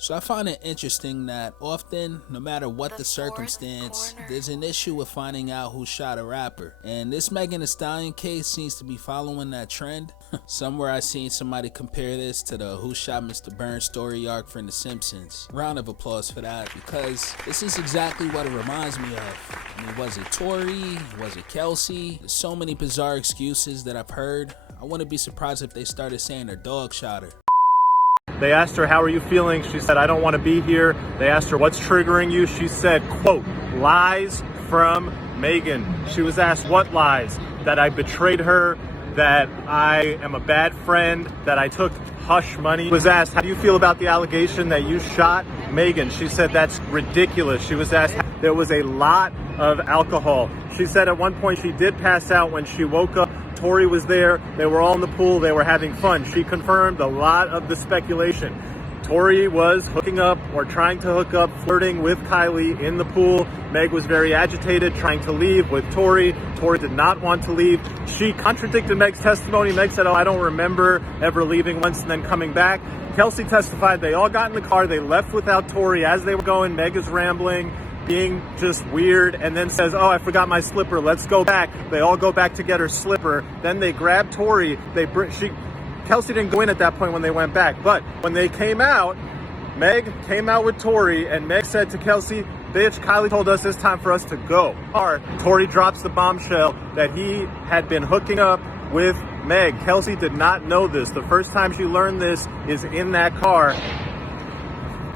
So I find it interesting that often, no matter what the circumstance, there's an issue with finding out who shot a rapper. And this Megan Thee Stallion case seems to be following that trend. Somewhere I seen somebody compare this to the Who Shot Mr. Burns story arc from The Simpsons. Round of applause for that, because this is exactly what it reminds me of. I mean, was it Tory? Was it Kelsey? There's so many bizarre excuses that I've heard. I wouldn't be surprised if they started saying their dog shot her. They asked her, how are you feeling? She said, I don't want to be here. They asked her, what's triggering you? She said, quote, lies from Megan. She was asked, what lies? That I betrayed her, that I am a bad friend, that I took hush money. Was asked, how do you feel about the allegation that you shot Megan? She said, that's ridiculous. She was asked, there was a lot of alcohol. She said at one point she did pass out. When she woke up, Tory was there. They were all in the pool. They were having fun. She confirmed a lot of the speculation. Tory was hooking up or trying to hook up, flirting with Kylie in the pool. Meg was very agitated, trying to leave with Tory. Tory did not want to leave. She contradicted Meg's testimony. Meg said, oh, I don't remember ever leaving once and then coming back. Kelsey testified they all got in the car. They left without Tory. As they were going, Meg is rambling, being just weird, and then says, oh, I forgot my slipper, let's go back. They all go back to get her slipper. Then they grab Tory. Kelsey didn't go in at that point when they went back, but when they came out, Meg came out with Tory, and Meg said to Kelsey, bitch, Kylie told us it's time for us to go. Tory drops the bombshell that he had been hooking up with Meg. Kelsey did not know this. The first time she learned this is in that car.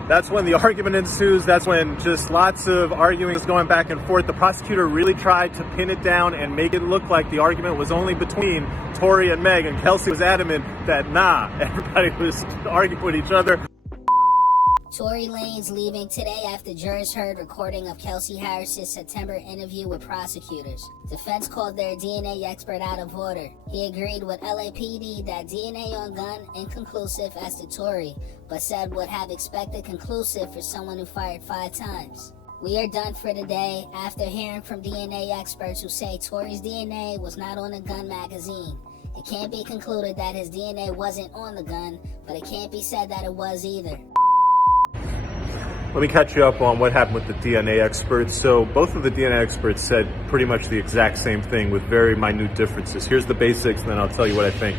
That's when the argument ensues. That's when just lots of arguing is going back and forth. The prosecutor really tried to pin it down and make it look like the argument was only between Tory and Meg, and Kelsey was adamant that nah, everybody was arguing with each other. Tory Lanez leaving today after jurors heard recording of Kelsey Harris's September interview with prosecutors. Defense called their DNA expert out of order. He agreed with LAPD that DNA on gun inconclusive as to Tory, but said would have expected conclusive for someone who fired 5 times. We are done for today after hearing from DNA experts who say Tory's DNA was not on the gun magazine. It can't be concluded that his DNA wasn't on the gun, but it can't be said that it was either. Let me catch you up on what happened with the DNA experts. So both of the DNA experts said pretty much the exact same thing with very minute differences. Here's the basics, and then I'll tell you what I think.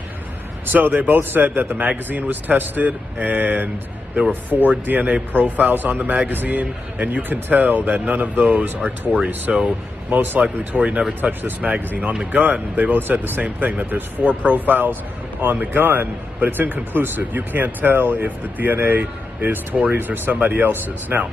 So they both said that the magazine was tested, and there were 4 DNA profiles on the magazine, and you can tell that none of those are Tory. So most likely Tory never touched this magazine. On the gun, they both said the same thing, that there's 4 profiles on the gun, but it's inconclusive. You can't tell if the DNA is Tory's or somebody else's. Now,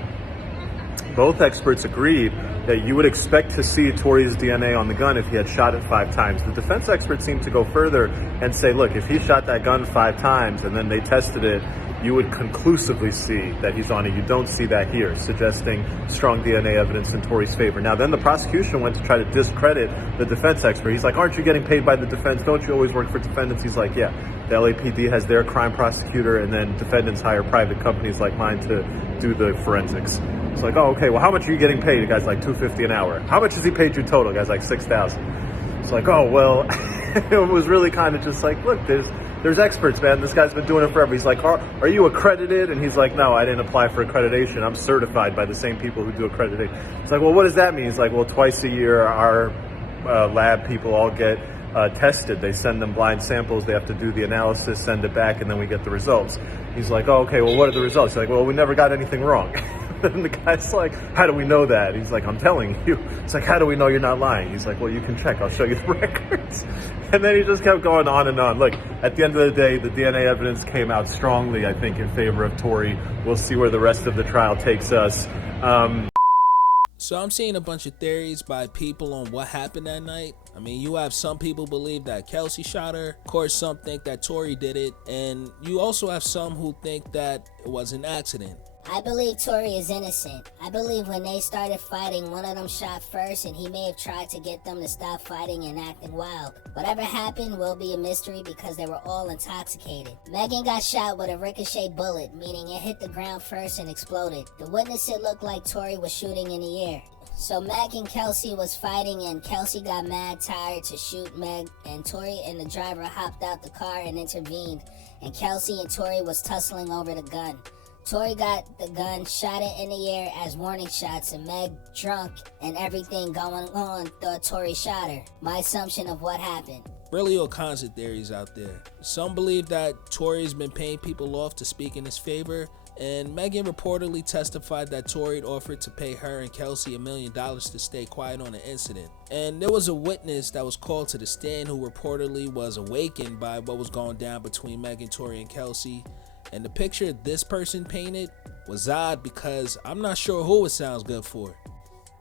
both experts agreed that you would expect to see Tory's DNA on the gun if he had shot it 5 times. The defense experts seemed to go further and say, look, if he shot that gun 5 times and then they tested it, you would conclusively see that he's on it. You don't see that here, suggesting strong DNA evidence in Tory's favor. Now, then the prosecution went to try to discredit the defense expert. He's like, aren't you getting paid by the defense? Don't you always work for defendants? He's like, yeah, the LAPD has their crime prosecutor, and then defendants hire private companies like mine to do the forensics. It's like, oh, okay, well, how much are you getting paid? The guy's like, $250 an hour. How much has he paid you total? The guy's like, $6,000. It's like, oh, well, it was really kind of just like, look, there's experts, man. This guy's been doing it forever. He's like, are you accredited? And he's like, no, I didn't apply for accreditation. I'm certified by the same people who do accreditation. It's like, well, what does that mean? He's like, well, twice a year, our lab people all get tested. They send them blind samples. They have to do the analysis, send it back, and then we get the results. He's like, oh, okay, well, what are the results? He's like, well, we never got anything wrong. And the guy's like, how do we know that? He's like, I'm telling you. It's like, how do we know you're not lying? He's like, well, you can check. I'll show you the records. And then he just kept going on and on. Look, at the end of the day, the DNA evidence came out strongly, I think, in favor of Tory. We'll see where the rest of the trial takes us. So I'm seeing a bunch of theories by people on what happened that night. I mean, you have some people believe that Kelsey shot her. Of course, some think that Tory did it. And you also have some who think that it was an accident. I believe Tory is innocent. I believe when they started fighting, one of them shot first, and he may have tried to get them to stop fighting and acting wild. Whatever happened will be a mystery because they were all intoxicated. Megan got shot with a ricochet bullet, meaning it hit the ground first and exploded. The witness said it looked like Tory was shooting in the air. So Meg and Kelsey was fighting, and Kelsey got mad tired to shoot Meg, and Tory and the driver hopped out the car and intervened, and Kelsey and Tory was tussling over the gun. Tory got the gun, shot it in the air as warning shots, and Meg, drunk and everything going on, thought Tory shot her. My assumption of what happened. Really all kinds of theories out there. Some believe that Tory's been paying people off to speak in his favor, and Megan reportedly testified that Tory had offered to pay her and Kelsey $1 million to stay quiet on the incident. And there was a witness that was called to the stand who reportedly was awakened by what was going down between Megan, Tory, and Kelsey. And the picture this person painted was odd because I'm not sure who it sounds good for.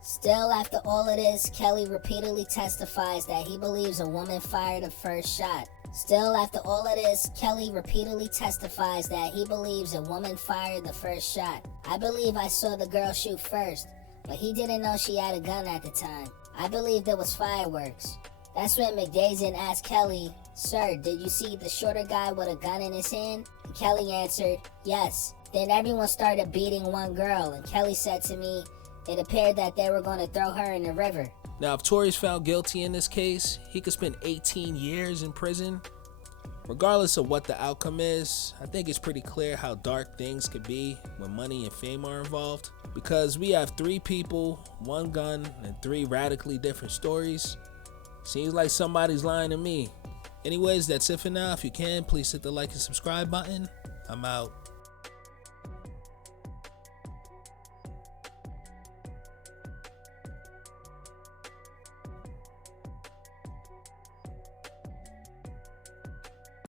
Still, after all of this, Kelly repeatedly testifies that he believes a woman fired the first shot. Still, after all of this, Kelly repeatedly testifies that he believes a woman fired the first shot. I believe I saw the girl shoot first, but he didn't know she had a gun at the time. I believe there was fireworks. That's when McDazen asked Kelly, "Sir, did you see the shorter guy with a gun in his hand?" And Kelly answered, "Yes." Then everyone started beating one girl, and Kelly said to me, it appeared that they were going to throw her in the river. Now, if Tory's found guilty in this case, he could spend 18 years in prison. Regardless of what the outcome is, I think it's pretty clear how dark things could be when money and fame are involved. Because we have 3 people, 1 gun, and 3 radically different stories. Seems like somebody's lying to me. Anyways, that's it for now. If you can, please hit the like and subscribe button. I'm out.